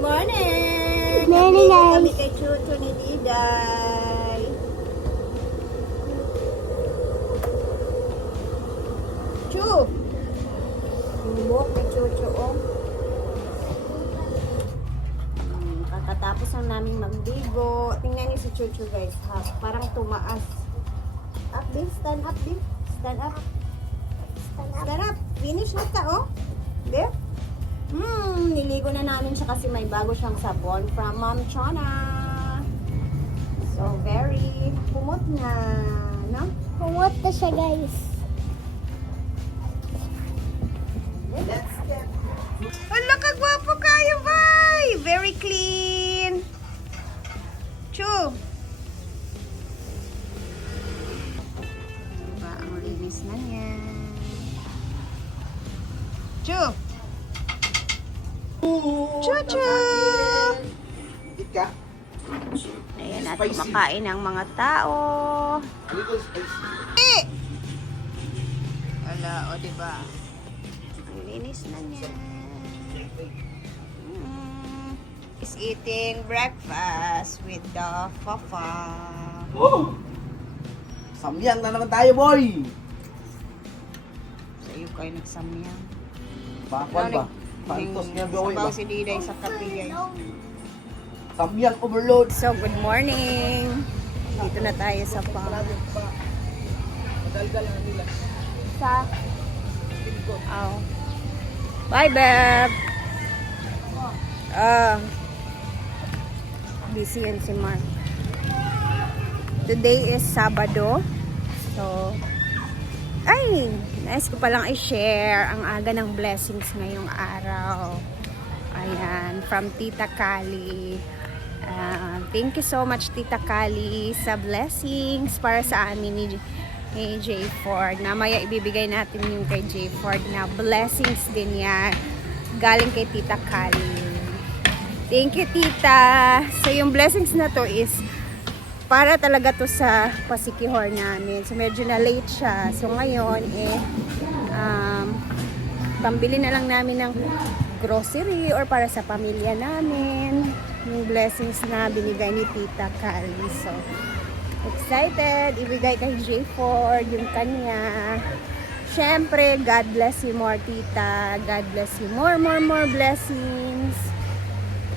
Morning! Morning, guys. Kami kay Chucho ni Diday. Chu! Yung buhok ni Chucho, oh. Kakatapos lang namin magbigo. Tingnan niyo si Chucho, guys. Ha? Parang tumaas. Up, din. Stand up, din. Stand up. Stand up. Finish na ka, oh. Di? Niligo na namin siya kasi may bago siyang sabon from Mom Chona. So, very kumot na, no? Kumot na siya, guys. Let's get... Hala, kagwapo kayo, bay! Very clean! Chu! Diba, ang linis na niya. Chu! Chuchu! Ika. Ayan, at kumakain ang mga tao. A little spicy. Eh! Wala, o diba? Ang linis na niya. Is eating breakfast with the fafa. Oh! Samyang na naman tayo, boy! Sa iyo kayo nagsamyang. Bakwan ba? Pantos niya gawin ba? Sabaw si Diday sa kape, guys. Samyang overload. So, good morning. Dito na tayo sa farm. Sa? Oh. Bye, Beb. Busy yan si Mark. Today is Sabado. So, ay, nais ko palang i-share ang aga ng blessings ngayong araw. Ayan, from Tita Kali. Thank you so much, Tita Kali, sa blessings para sa amin ni J. Ford. Namaya ibibigay natin yung kay J. Ford na blessings din yan. Galing kay Tita Kali. Thank you, Tita. So, yung blessings na to is para talaga to sa pasikihor namin. So, medyo na late siya. So, ngayon, pambili na lang namin ng grocery or para sa pamilya namin. Yung blessings na binigay ni Tita Kali. So, excited. Ibigay kay J. Ford yung kanya. Siyempre, God bless you more, Tita. God bless you more blessings.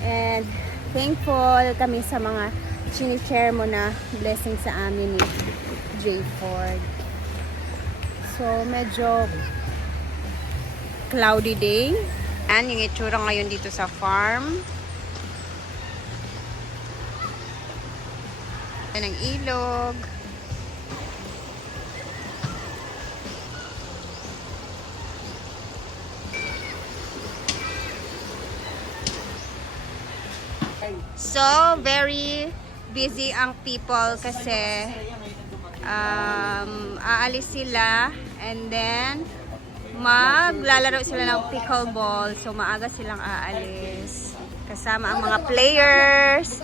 And thankful kami sa mga sinishare mo na blessing sa amin ni J. Ford. So, medyo cloudy day. Yan yung itsura ngayon dito sa farm. Yan ang ilog. So, very busy ang people kasi aalis sila and then maglalaro sila ng pickleball. So, maaga silang aalis. Kasama ang mga players.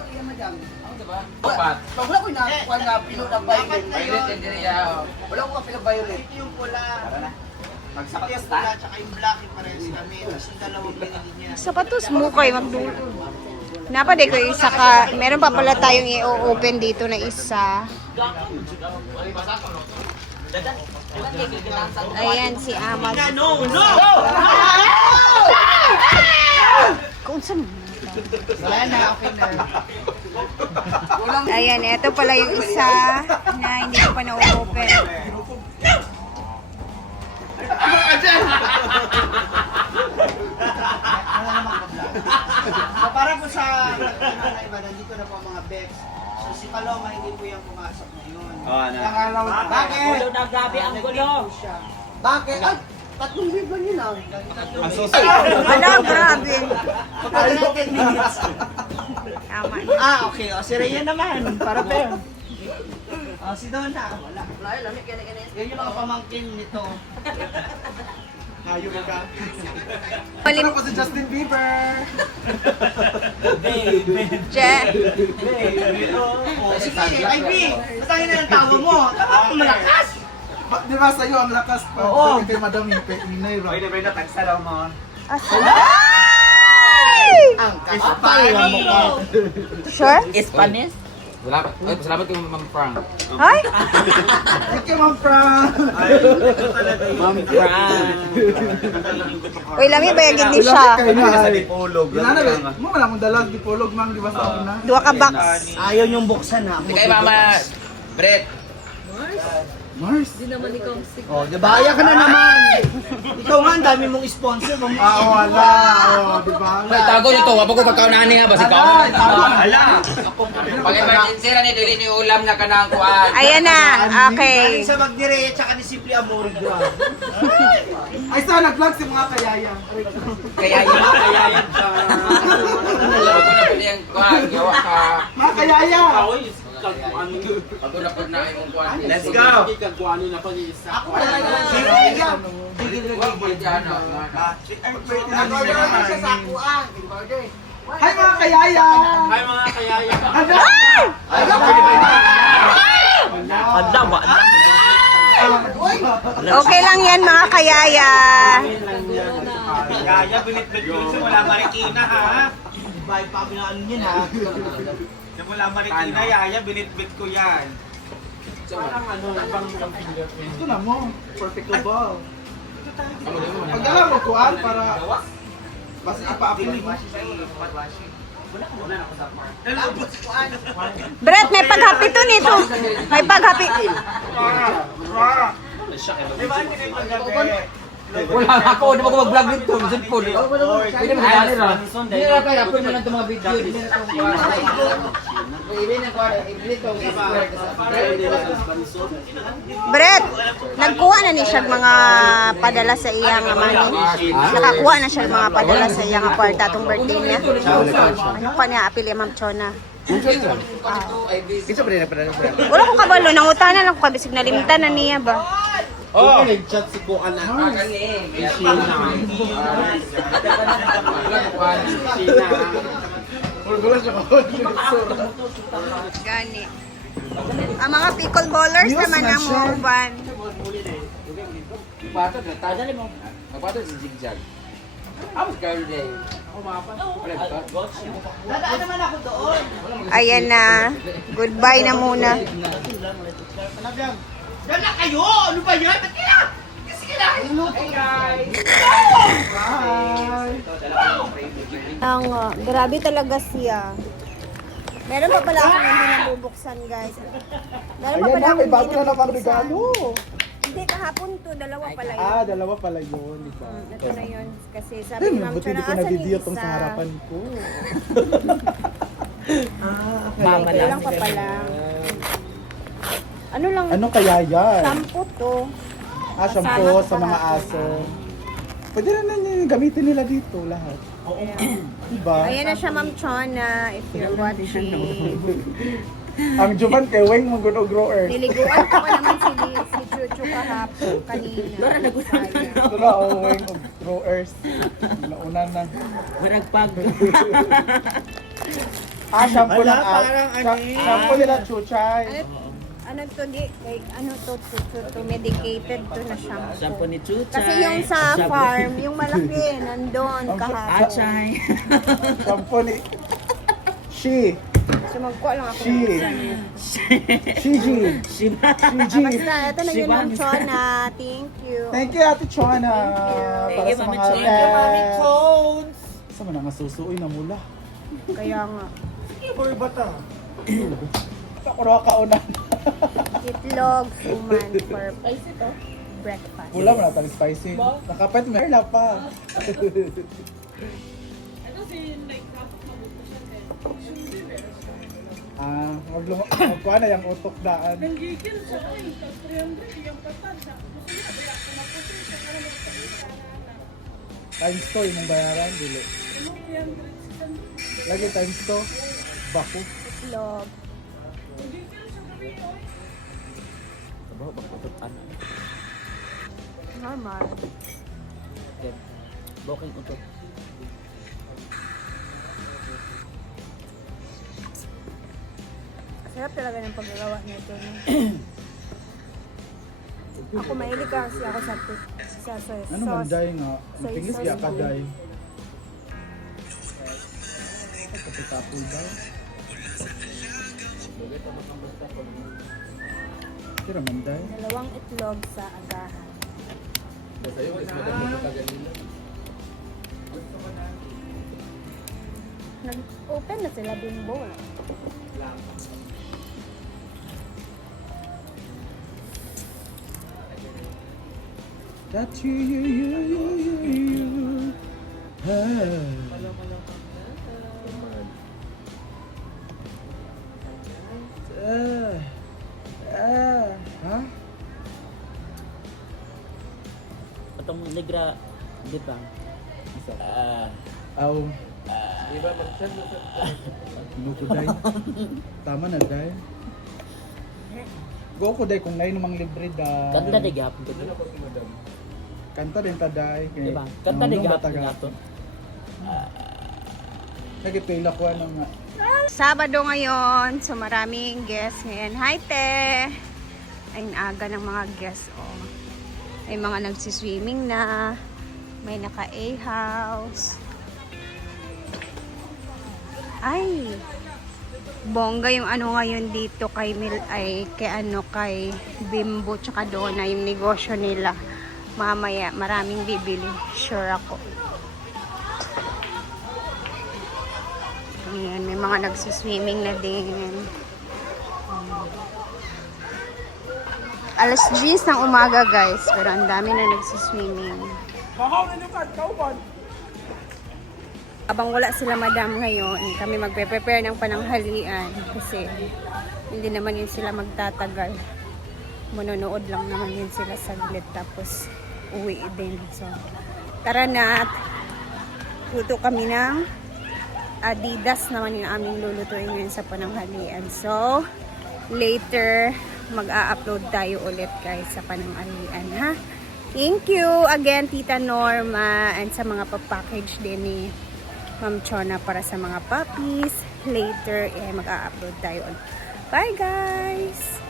Wala ko na pilo na violet. Wala ko na pilo violet. Yung pula. Magsaktos Pula na. tsaka yung black yung pares kami. Tapos yung dalawang binili niya. Sapatos mo kayo magdulo. Napade ko isa ka. Meron pa pala tayong i-open dito na isa. Ayan si Amag. No! Kung saan? Wala na, okay na. Ayan, ito pala yung isa na hindi ko pa na-open. So, para po sa iba, nandito na po ang mga bets. So, si Paloma hindi po yung pumasok ngayon. Nakalaw. Bakit? na grabe ang gulo. Bakit? Ay, 3 libo yun ah. Ang susi. Ala, grabe. Pagkali na 10 minutes. Tama. Okay. O, si Rhea naman. Para pero. Si Donna. Wala. Yan yung mga pamangkin nito. Hayop ka. Palim Ano pa si Justin Bieber? Je. Sige, Ivy. Patayin na ng tawa mo. Tawa mo malakas. Di ba sa'yo ang lakas pa? Oo. Kay Madam Minay. Pwede ba na tagsalaw mo? Ay! Ang kapal ng mukha. Sure? Spanish? Salamat. Ay, salamat kay Ma'am Frank. Ay! Thank you, Ma'am Frank. Ma'am Frank. Uy, lami bayagin ni siya. Sa dipolog. Mo wala mong dalag dipolog mang di ba sa una? Dua ka box. Ayaw niyong buksan ha. Hindi kay Mama Brett. Mars. Oh, nabaya ka na naman. Ikaw nga, ang dami mong sponsor. Wala. Oh, di ba? Ay, tago nito. Wapag ko pagkaunahan niya. Basi ka. Hala. Pag emergency ra ni dili ni ulam na kanang kuan. Ayan na. Galing Okay. sa Magdirea, tsaka ni Simple Amor. Ay sa nag-vlog si mga kayaya. Kaya yun. Kaya yun. Alam ko na pala yung kuan. Gawa ka. Mga kayaya. Ako na po na yung kuan. Let's go. Ako wala na lang. Wag mo dyan. Hi mga kayaya. Hi mga kayaya. Okay lang yan mga kayaya. Kaya binitbit ko kasi wala marikina ha. Bye pa pinaan yun ha. Wala marikina, yaya binitbit ko yan. Ito na mo. Perfect to ball. Pagdala mo kuan para basta ipa-apply mo. Brett, may paghapi to nito. May paghapi. Di ba hindi rin magabi? Wala ako. Di ba ko mag-vlog dito? Minsan po. Pwede mo na ra. Hindi na kaya. Pwede mo lang itong mga video. Hindi na itong kuan. Pwede na kuan. Hindi itong Brett, nagkuha na ni siya mga padala sa iyang money. Nakakuha na siya mga padala sa iyang kwarta atong birthday niya. Ano pa niya apili Ma'am Chona? Kinsa pa rin na pala. Wala ko kabalo, nangutanan lang ko kabisig nalimtan na niya ba? Oh! Nag-chat si Kuan na. Gani. Ang mga pickleballers naman ang mauban. Patod na. Tadali mo. Patod si Jigjag. Amos kayo day. Dadaan naman ako doon. Ayan na. Goodbye na muna. Diyan na kayo! Ano ba yan? Ba't kila? Kasi kila! Ang grabe talaga siya. Meron pa pala akong hindi nabubuksan, guys. Meron pa Ayan pala na, akong may bago hindi na naman nabubuksan. regalo. Hindi, kahapon to. Dalawa pala yun. Dalawa pala yun, di ba? Ito na yun. Kasi sabi Ay, ni Ma'am buti Chona, hindi ko asan yung na-video tong isa? sa harapan ko. Okay, lang pa pala. Ano lang, Ano kaya yan? sampo to. Shampoo sa mga aso. Pwede na yun, gamitin nila dito lahat. Diba? Ayan na siya, Ma'am Chona, if you're watching. Ang Juvan kay Weng mong gunog growers. Niliguan ko pa naman si Chuchu kahapon, kanina. Sayang. Ito na, Weng og growers. Nauna na. Maragpag. Shampoo Wala, ng parang ano shampoo nila Chuchay. Ano to, like, ano to medicated to na shampoo. Shampoo ni Chuchay. Kasi yung sa farm, yung malaki, nandun kahapon. Achay. Shampoo ni She. So magkuha lang ako. She. Shiji. Shiba. Shiji. Basta, ito na yun, Ma'am Chona. Thank you. Thank you, Ate Chona. Para sa mga pets. Clones. Sa mga nasusuoy na mula. Kaya nga. Puro bata. Sa kuro kaunan. Itlog, suman for breakfast. Wala mo na tayo spicy. Nakapet merla pa. Magkuha na yung utok daan. Times 2 yung bayaran, dili. Lagi times 2. Baku. Itlog. Normal. Booking utot. Sarap talaga ng paggagawa nito. No? Ako mahilig kasi ako sa soy Ano man sauce. day nga? Ang Soy tingis sauce kaya ka mo. day. Kapitapol daw. Kira manday. Dalawang itlog sa agahan. Nag-open na sila bimbo. That's you. Ha? Itong ligra, di ba? Aw. Ano ko day? Tama na day. Go ko day kung nay namang libre day. Kanta di gapon ko. Kanta din ta day. Di ba? Kanta di gapon ko. Nagipila ko ano nga. Sabado ngayon, so maraming guests ngayon. Hi, te! Ay, aga ng mga guests, oh. May mga nagsiswimming na. May naka-A-house. Ay! Bongga yung ano ngayon dito kay kay Bimbo tsaka Donna, yung negosyo nila. Mamaya, maraming bibili. Sure ako. Ayan, may mga nagsiswimming na din. Alas 10 ng umaga guys, pero ang dami na nagsiswimming. Abang wala sila madam ngayon, kami magpe-prepare ng pananghalian kasi hindi naman yun sila magtatagal. Manonood lang naman yun sila saglit tapos uwi din. So, tara na at luto kami ng Adidas naman yung aming lulutuin ngayon sa pananghalian. So, later, mag-a-upload tayo ulit guys sa pananghalian, ha? Thank you again, Tita Norma, and sa mga papackage din ni Ma'am Chona para sa mga puppies. Later, mag-a-upload tayo ulit. Bye, guys!